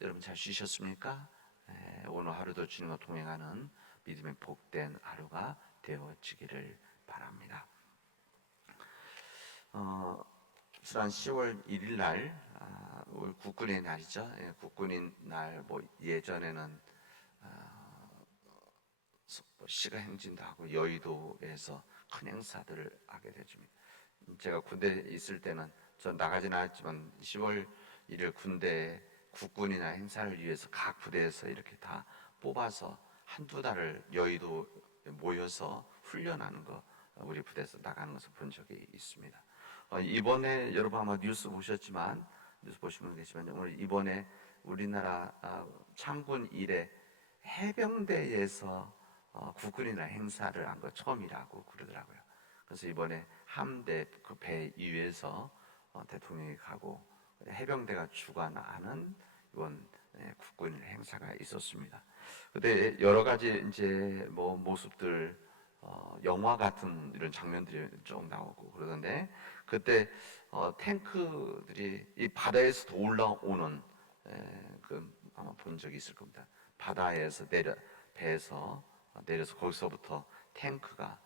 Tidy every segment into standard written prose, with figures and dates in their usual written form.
여러분 잘 쉬셨습니까? 오늘 하루도 주님과 동행하는 믿음의 복된 하루가 되어지기를 바랍니다. 지난 10월 1일 날 우리 국군의 날이죠. 국군의 날 예전에는 시가 행진도 하고 여의도에서 큰 행사들을 하게 되었습니다. 제가 군대에 있을 때는 전 나가지는 않았지만 10월 1일 군대 국군이나 행사를 위해서 각 부대에서 이렇게 다 뽑아서 한두 달을 여의도에 모여서 훈련하는 거 우리 부대에서 나가는 것을 본 적이 있습니다. 이번에 여러분 아마 뉴스 보셨지만 뉴스 보신 분 계시면 오늘 이번에 우리나라 참군 이래 해병대에서 국군이나 행사를 한 거 처음이라고 그러더라고요. 그래서 이번에 함대 그 배 위에서 대통령이 가고 해병대가 주관하는 이번 국군 행사가 있었습니다. 그때 여러 가지 이제 모습들 영화 같은 이런 장면들이 좀 나오고 그러던데 그때 탱크들이 이 바다에서 올라오는 아마 본 적이 있을 겁니다. 바다에서 배에서 내려서 거기서부터 탱크가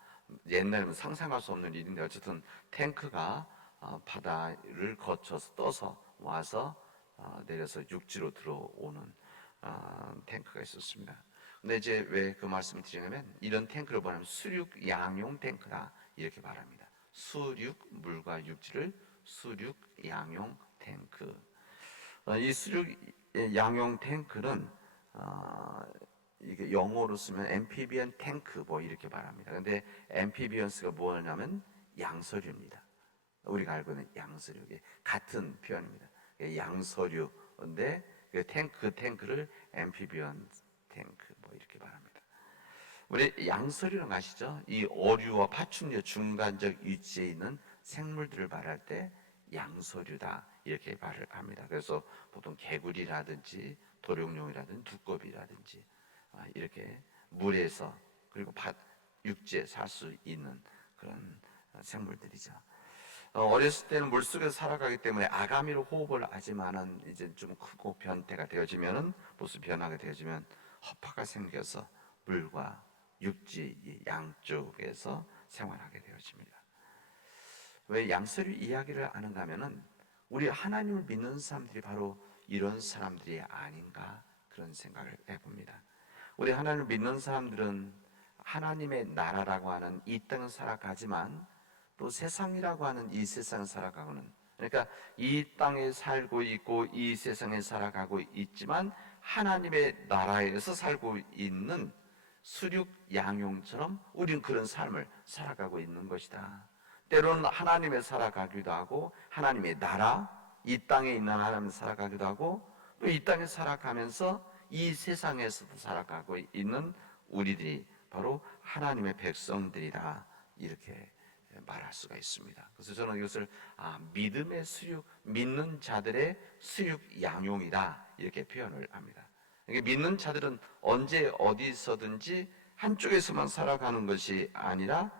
옛날에는 상상할 수 없는 일인데 어쨌든 탱크가 바다를 거쳐서 떠서 와서 내려서 육지로 들어오는 탱크가 있었습니다. 근데 이제 왜 그 말씀을 드리냐면 이런 탱크를 뭐냐면 수륙 양용 탱크다 이렇게 말합니다. 수륙 물과 육지를 수륙 양용 탱크. 이 수륙 양용 탱크는 이게 영어로 쓰면 amphibian 탱크 이렇게 말합니다. 근데 amphibians가 뭐냐면 양서류입니다. 우리가 알고 있는 양서류 같은 표현입니다. 양서류인데 그 탱크를 amphibian 탱크 이렇게 말합니다. 우리 양서류는 아시죠? 이 어류와 파충류 중간적 위치에 있는 생물들을 말할 때 양서류다 이렇게 말을 합니다. 그래서 보통 개구리라든지 도룡뇽이라든지 두꺼비라든지 이렇게 물에서 그리고 육지에 살 수 있는 그런 생물들이죠. 어렸을 때는 물속에서 살아가기 때문에 아가미로 호흡을 하지만은 이제 좀 크고 변태가 되어지면은 모습 변하게 되어지면 허파가 생겨서 물과 육지 양쪽에서 생활하게 되어집니다. 왜 양서류 이야기를 하는가 하면은 우리 하나님을 믿는 사람들이 바로 이런 사람들이 아닌가 그런 생각을 해봅니다. 우리 하나님을 믿는 사람들은 하나님의 나라라고 하는 이 땅을 살아가지만 또 세상이라고 하는 이 세상을 살아가고는 그러니까 이 땅에 살고 있고 이 세상에 살아가고 있지만 하나님의 나라에서 살고 있는 수륙 양용처럼 우리는 그런 삶을 살아가고 있는 것이다. 때로는 하나님의 살아가기도 하고 하나님의 나라 이 땅에 있는 하나님을 살아가기도 하고 또 이 땅에 살아가면서 이 세상에서도 살아가고 있는 우리들이 바로 하나님의 백성들이다 이렇게 말할 수가 있습니다. 그래서 저는 이것을 믿음의 수륙, 믿는 자들의 수륙 양용이다 이렇게 표현을 합니다. 믿는 자들은 언제 어디서든지 한쪽에서만 살아가는 것이 아니라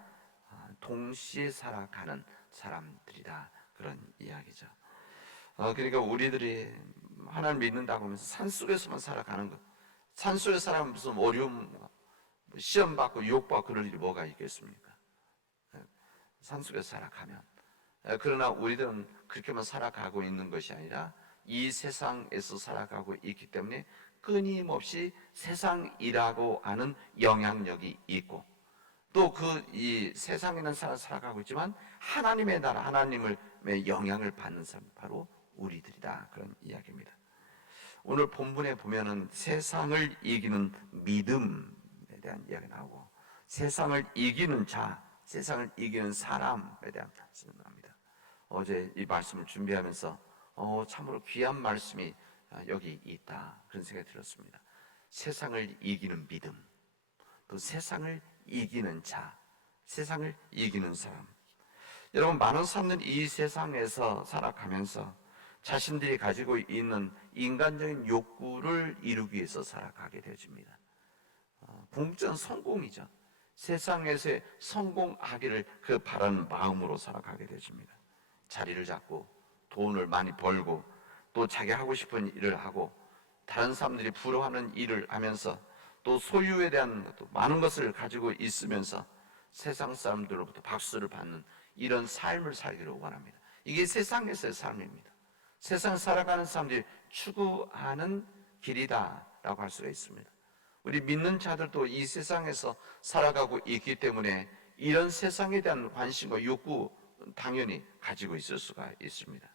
동시에 살아가는 사람들이다 그런 이야기죠. 그러니까 우리들이 하나님 믿는다고 하면서 산속에서만 살아가는 것, 산속에 살아가면 무슨 어려움, 시험 받고 유혹 받고 그럴 일이 뭐가 있겠습니까? 산속에서 살아가면. 그러나 우리들은 그렇게만 살아가고 있는 것이 아니라 이 세상에서 살아가고 있기 때문에 끊임없이 세상이라고 하는 영향력이 있고 또 이 세상에는 살아가고 있지만 하나님의 나라, 하나님의 영향을 받는 사람 바로 우리들이다 그런 이야기입니다. 오늘 본문에 보면은 세상을 이기는 믿음에 대한 이야기 나오고 세상을 이기는 자, 세상을 이기는 사람에 대한 말씀을 합니다. 어제 이 말씀을 준비하면서 참으로 귀한 말씀이 여기 있다 그런 생각이 들었습니다. 세상을 이기는 믿음, 또 세상을 이기는 자, 세상을 이기는 사람. 여러분 많은 사람들은 이 세상에서 살아가면서 자신들이 가지고 있는 인간적인 욕구를 이루기 위해서 살아가게 되어집니다. 궁극적인 성공이죠. 세상에서의 성공하기를 바라는 마음으로 살아가게 되어집니다. 자리를 잡고 돈을 많이 벌고 또 자기 하고 싶은 일을 하고 다른 사람들이 부러워하는 일을 하면서 또 소유에 대한 또 많은 것을 가지고 있으면서 세상 사람들로부터 박수를 받는 이런 삶을 살기를 원합니다. 이게 세상에서의 삶입니다. 세상을 살아가는 사람들이 추구하는 길이다라고 할 수가 있습니다. 우리 믿는 자들도 이 세상에서 살아가고 있기 때문에 이런 세상에 대한 관심과 욕구 당연히 가지고 있을 수가 있습니다.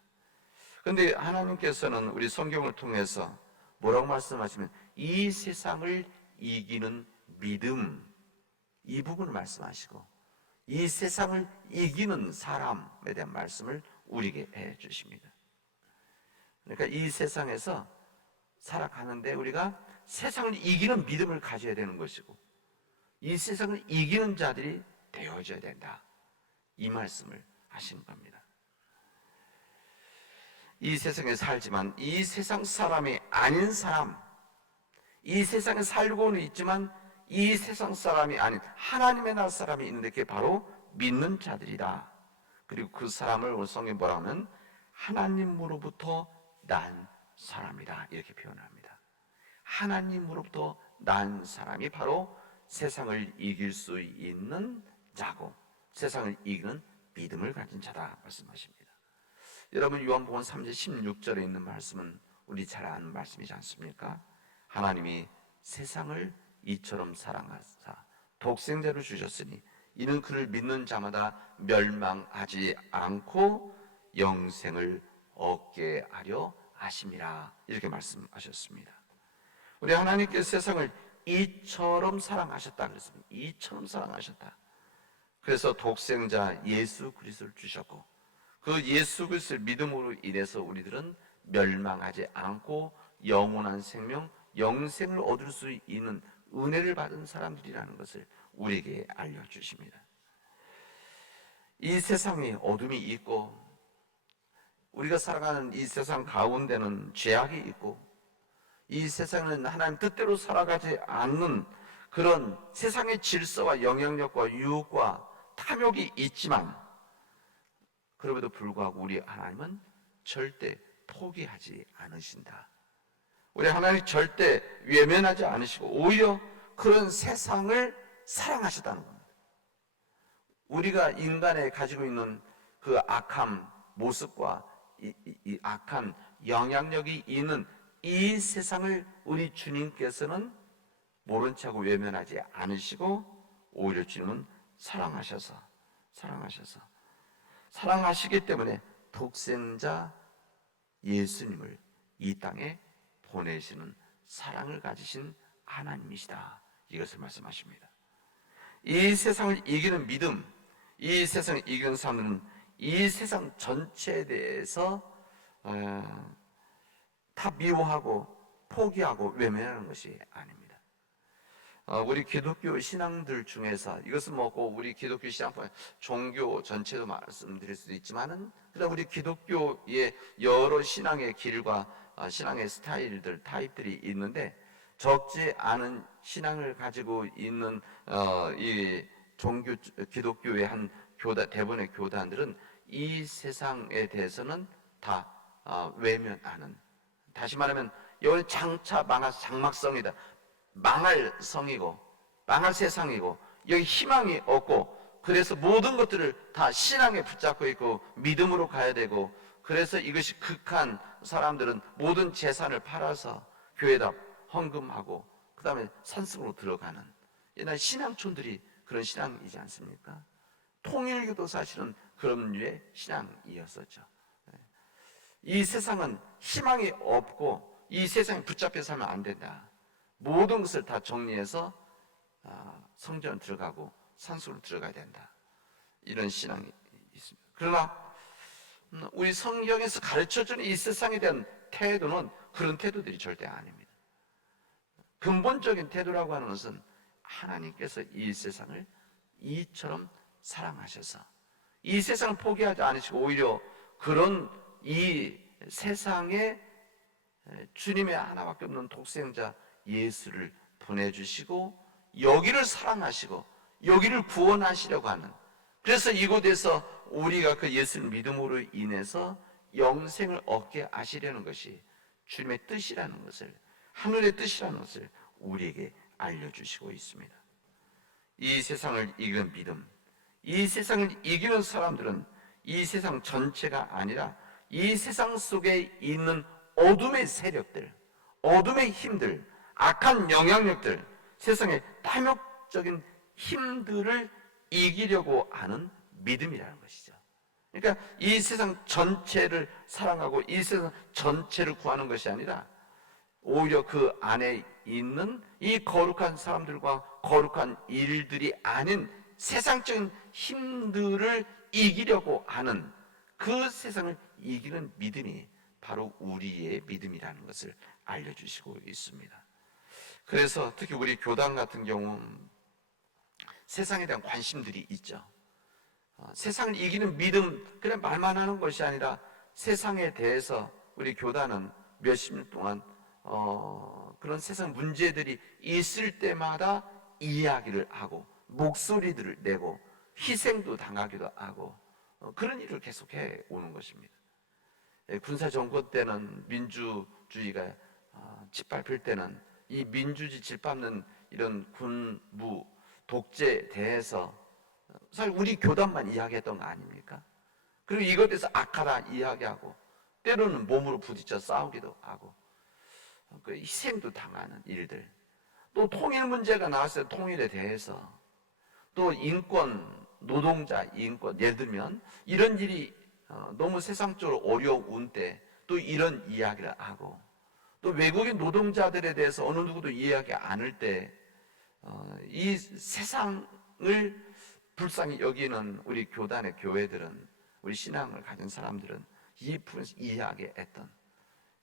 그런데 하나님께서는 우리 성경을 통해서 뭐라고 말씀하시면 이 세상을 이기는 믿음, 이 부분을 말씀하시고 이 세상을 이기는 사람에 대한 말씀을 우리에게 해 주십니다. 그러니까 이 세상에서 살아가는데 우리가 세상을 이기는 믿음을 가져야 되는 것이고 이 세상을 이기는 자들이 되어져야 된다, 이 말씀을 하시는 겁니다. 이 세상에 살지만 이 세상 사람이 아닌 사람, 이 세상에 살고는 있지만 이 세상 사람이 아닌 하나님의 나라 사람이 있는데 그게 바로 믿는 자들이다. 그리고 그 사람을 오늘 성경에 뭐라 하면 하나님으로부터 난 사람이다, 이렇게 표현합니다. 하나님으로부터 난 사람이 바로 세상을 이길 수 있는 자고 세상을 이기는 믿음을 가진 자다 말씀하십니다. 여러분, 요한복음 3장 16절에 있는 말씀은 우리 잘 아는 말씀이지 않습니까? 하나님이 세상을 이처럼 사랑하사 독생자를 주셨으니 이는 그를 믿는 자마다 멸망하지 않고 영생을 얻게 하려 하심이라, 이렇게 말씀하셨습니다. 우리 하나님께서 세상을 이처럼 사랑하셨다 그랬습니다. 이처럼 사랑하셨다. 그래서 독생자 예수 그리스도를 주셨고 그 예수 그리스도를 믿음으로 인해서 우리들은 멸망하지 않고 영원한 생명, 영생을 얻을 수 있는 은혜를 받은 사람들이라는 것을 우리에게 알려주십니다. 이 세상에 어둠이 있고 우리가 살아가는 이 세상 가운데는 죄악이 있고 이 세상은 하나님 뜻대로 살아가지 않는 그런 세상의 질서와 영향력과 유혹과 탐욕이 있지만 그럼에도 불구하고 우리 하나님은 절대 포기하지 않으신다. 우리 하나님 절대 외면하지 않으시고 오히려 그런 세상을 사랑하시다는 겁니다. 우리가 인간에 가지고 있는 그 악한 모습과 이 악한 영향력이 있는 이 세상을 우리 주님께서는 모른 척하고 외면하지 않으시고 오히려 주님은 사랑하시기 때문에 독생자 예수님을 이 땅에 보내시는 사랑을 가지신 하나님이시다, 이것을 말씀하십니다. 이 세상을 이기는 믿음, 이 세상을 이기는 사람은 이 세상 전체에 대해서 다 미워하고 포기하고 외면하는 것이 아닙니다. 우리 기독교 신앙들 중에서 이것은 뭐고 우리 기독교 신앙뿐 종교 전체도 말씀드릴 수도 있지만은 그러나 우리 기독교의 여러 신앙의 길과 신앙의 스타일들, 타입들이 있는데 적지 않은 신앙을 가지고 있는 이 종교 기독교의 한 교단, 대부분의 교단들은 이 세상에 대해서는 다 외면하는, 다시 말하면 여기 장차 망할 장막성이다, 망할 성이고 망할 세상이고 여기 희망이 없고 그래서 모든 것들을 다 신앙에 붙잡고 있고 믿음으로 가야 되고 그래서 이것이 극한 사람들은 모든 재산을 팔아서 교회에다 헌금하고 그 다음에 산속으로 들어가는 옛날 신앙촌들이 그런 신앙이지 않습니까? 통일교도 사실은 그런 류의 신앙이었었죠. 이 세상은 희망이 없고 이 세상에 붙잡혀 살면 안 된다. 모든 것을 다 정리해서 성전 들어가고 산속으로 들어가야 된다, 이런 신앙이 있습니다. 그러나 우리 성경에서 가르쳐주는 이 세상에 대한 태도는 그런 태도들이 절대 아닙니다. 근본적인 태도라고 하는 것은 하나님께서 이 세상을 이처럼 사랑하셔서 이 세상을 포기하지 않으시고 오히려 그런 이 세상에 주님의 하나밖에 없는 독생자 예수를 보내주시고 여기를 사랑하시고 여기를 구원하시려고 하는, 그래서 이곳에서 우리가 그 예수를 믿음으로 인해서 영생을 얻게 하시려는 것이 주님의 뜻이라는 것을 하늘의 뜻이라는 것을 우리에게 알려주시고 있습니다. 이 세상을 이기는 믿음, 이 세상을 이기는 사람들은 이 세상 전체가 아니라 이 세상 속에 있는 어둠의 세력들, 어둠의 힘들, 악한 영향력들, 세상의 탐욕적인 힘들을 이기려고 하는 믿음이라는 것이죠. 그러니까 이 세상 전체를 사랑하고 이 세상 전체를 구하는 것이 아니라 오히려 그 안에 있는 이 거룩한 사람들과 거룩한 일들이 아닌 세상적인 힘들을 이기려고 하는 그 세상을 이기는 믿음이 바로 우리의 믿음이라는 것을 알려주시고 있습니다. 그래서 특히 우리 교단 같은 경우 세상에 대한 관심들이 있죠. 세상을 이기는 믿음, 그냥 말만 하는 것이 아니라 세상에 대해서 우리 교단은 몇십 년 동안 그런 세상 문제들이 있을 때마다 이야기를 하고 목소리들을 내고 희생도 당하기도 하고 그런 일을 계속해 오는 것입니다. 군사 정권 때는 민주주의가 짓밟힐 때는 이 민주주의 짓밟는 이런 군부 독재에 대해서 사실 우리 교단만 이야기했던 거 아닙니까? 그리고 이것에 대해서 악하다 이야기하고 때로는 몸으로 부딪혀 싸우기도 하고 그 희생도 당하는 일들, 또 통일 문제가 나왔을 때 통일에 대해서 또 인권, 노동자 인권, 예를 들면 이런 일이 너무 세상적으로 어려운 때 또 이런 이야기를 하고 또 외국인 노동자들에 대해서 어느 누구도 이해하지 않을 때 이 세상을 불쌍히 여기는 우리 교단의 교회들은, 우리 신앙을 가진 사람들은 이 부분에서 이해하게 했던,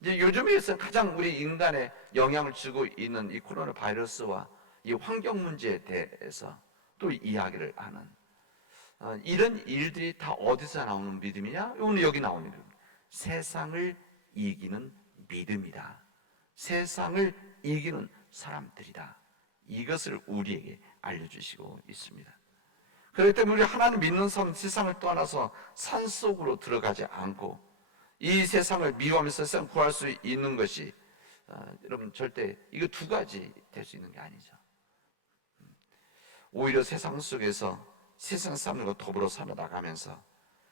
이제 요즘에서 가장 우리 인간에 영향을 주고 있는 이 코로나 바이러스와 이 환경 문제에 대해서 또 이야기를 하는 이런 일들이 다 어디서 나오는 믿음이냐? 오늘 여기 나오는 믿음. 세상을 이기는 믿음이다. 세상을 이기는 사람들이다. 이것을 우리에게 알려주시고 있습니다. 그렇기 때문에 우리 하나님 믿는 사람 세상을 떠나서 산속으로 들어가지 않고 이 세상을 미워하면서 세상을 구할 수 있는 것이 여러분 절대 이거 두 가지 될 수 있는 게 아니죠. 오히려 세상 속에서 세상 사람들과 더불어 살아나가면서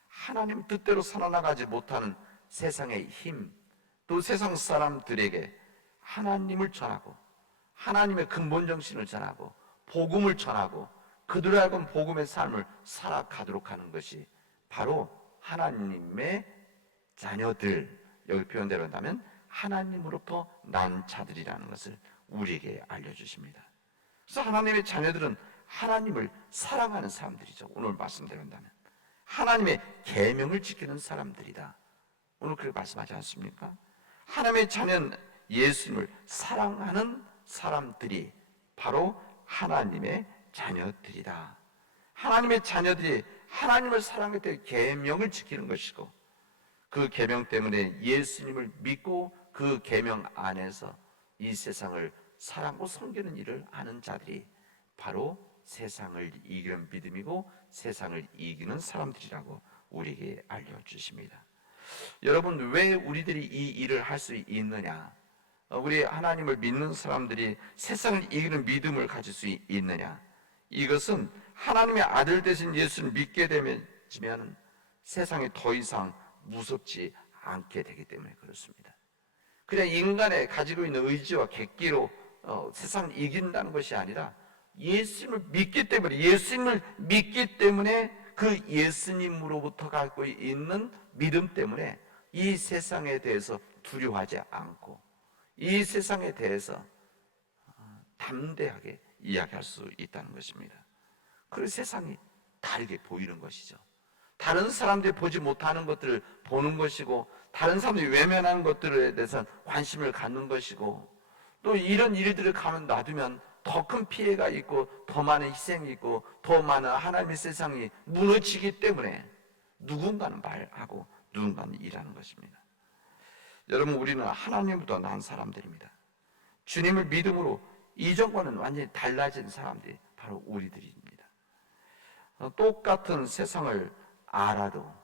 하나님 뜻대로 살아나가지 못하는 세상의 힘, 또 세상 사람들에게 하나님을 전하고 하나님의 근본 정신을 전하고 복음을 전하고 그들을 하여금 복음의 삶을 살아가도록 하는 것이 바로 하나님의 자녀들, 여기 표현대로 한다면 하나님으로부터 난 자들이라는 것을 우리에게 알려주십니다. 그래서 하나님의 자녀들은 하나님을 사랑하는 사람들이죠. 오늘 말씀대로 한다면 하나님의 계명을 지키는 사람들이다. 오늘 그렇게 말씀하지 않습니까? 하나님의 자녀는 예수님을 사랑하는 사람들이 바로 하나님의 자녀들이다. 하나님의 자녀들이 하나님을 사랑할 때 계명을 지키는 것이고 그 계명 때문에 예수님을 믿고 그 계명 안에서 이 세상을 사랑하고 섬기는 일을 하는 자들이 바로 세상을 이기는 믿음이고 세상을 이기는 사람들이라고 우리에게 알려주십니다. 여러분, 왜 우리들이 이 일을 할 수 있느냐? 우리 하나님을 믿는 사람들이 세상을 이기는 믿음을 가질 수 있느냐? 이것은 하나님의 아들 되신 예수를 믿게 되면 세상이 더 이상 무섭지 않게 되기 때문에 그렇습니다. 그냥 인간의 가지고 있는 의지와 객기로 세상을 이긴다는 것이 아니라 예수님을 믿기 때문에 그 예수님으로부터 갖고 있는 믿음 때문에 이 세상에 대해서 두려워하지 않고 이 세상에 대해서 담대하게 이야기할 수 있다는 것입니다. 그래서 세상이 다르게 보이는 것이죠. 다른 사람들이 보지 못하는 것들을 보는 것이고 다른 사람들이 외면하는 것들에 대해서 관심을 갖는 것이고 또 이런 일들을 가만 놔두면 더 큰 피해가 있고 더 많은 희생이 있고 더 많은 하나님의 세상이 무너지기 때문에 누군가는 말하고 누군가는 일하는 것입니다. 여러분, 우리는 하나님보다 나은 사람들입니다. 주님을 믿음으로 이전과는 완전히 달라진 사람들이 바로 우리들입니다. 똑같은 세상을 알아도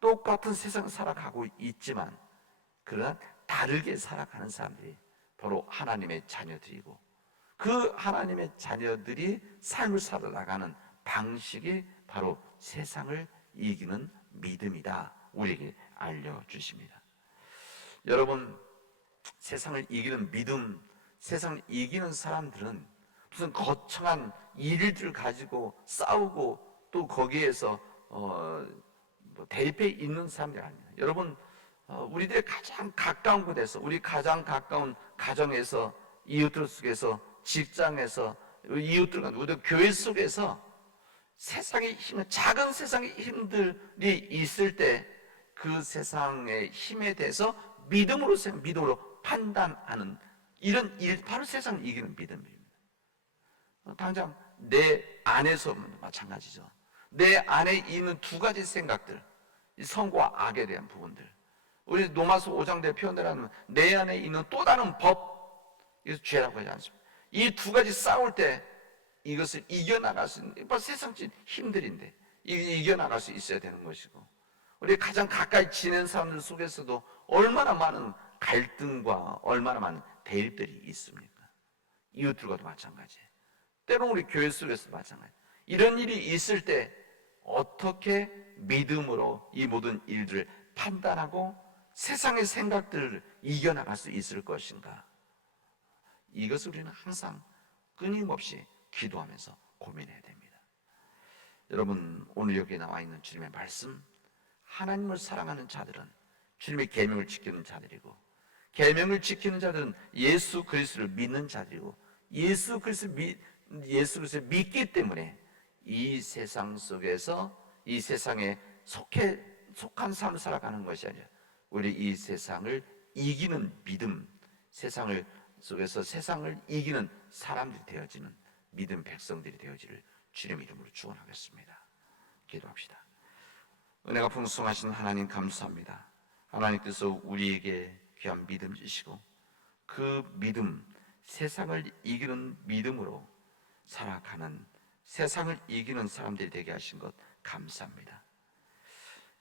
똑같은 세상을 살아가고 있지만 그러나 다르게 살아가는 사람들이 바로 하나님의 자녀들이고, 그 하나님의 자녀들이 삶을 살아나가는 방식이 바로 세상을 이기는 믿음이다, 우리에게 알려주십니다. 여러분, 세상을 이기는 믿음, 세상을 이기는 사람들은 무슨 거창한 일들을 가지고 싸우고 또 거기에서 대립해 있는 사람들이 아닙니다. 여러분, 우리들의 가장 가까운 곳에서, 우리 가장 가까운 가정에서, 이웃들 속에서, 직장에서, 이웃들과 우리 교회 속에서 세상의 힘, 작은 세상의 힘들이 있을 때 그 세상의 힘에 대해서 믿음으로 판단하는 이런 일, 바로 세상을 이기는 믿음입니다. 당장 내 안에서 마찬가지죠. 내 안에 있는 두 가지 생각들, 선과 악에 대한 부분들, 우리 로마서 5장대 표현대로 하면 내 안에 있는 또 다른 법, 이것을 죄라고 하지 않습니다. 이 두 가지 싸울 때 이것을 이겨나갈 수 있는, 세상적인 힘들인데 이겨나갈 수 있어야 되는 것이고, 우리 가장 가까이 지낸 사람들 속에서도 얼마나 많은 갈등과 얼마나 많은 대립들이 있습니까? 이웃들과도 마찬가지예요. 때론 우리 교회 속에서도 마찬가지예요. 이런 일이 있을 때 어떻게 믿음으로 이 모든 일들을 판단하고 세상의 생각들을 이겨나갈 수 있을 것인가? 이것을 우리는 항상 끊임없이 기도하면서 고민해야 됩니다. 여러분, 오늘 여기 나와 있는 주님의 말씀, 하나님을 사랑하는 자들은 주님의 계명을 지키는 자들이고, 계명을 지키는 자들은 예수 그리스도를 믿는 자들이고, 예수 그리스도를 믿기 때문에 이 세상 속에서 이 세상에 속한 삶을 살아가는 것이 아니라 우리 이 세상을 이기는 믿음, 세상을 속에서 세상을 이기는 사람들이 되어지는 믿음 백성들이 되어지를 주님 이름으로 축원하겠습니다. 기도합시다. 은혜가 풍성하신 하나님, 감사합니다. 하나님께서 우리에게 귀한 믿음 주시고 그 믿음, 세상을 이기는 믿음으로 살아가는, 세상을 이기는 사람들이 되게 하신 것 감사합니다.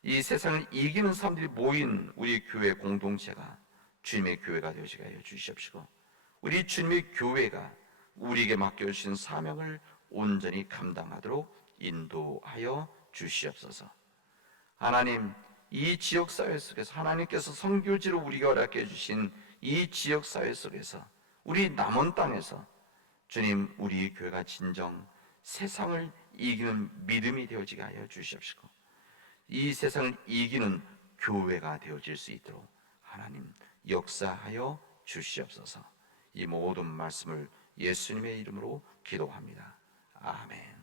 이 세상을 이기는 사람들이 모인 우리 교회 공동체가 주님의 교회가 되어지게 하여 주시옵시고, 우리 주님의 교회가 우리에게 맡겨주신 사명을 온전히 감당하도록 인도하여 주시옵소서. 하나님, 이 지역사회 속에서 하나님께서 선교지로 우리가 허락해 주신 이 지역사회 속에서, 우리 남원 땅에서 주님, 우리 교회가 진정 세상을 이기는 믿음이 되어지게 하여 주시옵시고, 이 세상을 이기는 교회가 되어질 수 있도록 하나님 역사하여 주시옵소서. 이 모든 말씀을 예수님의 이름으로 기도합니다. 아멘.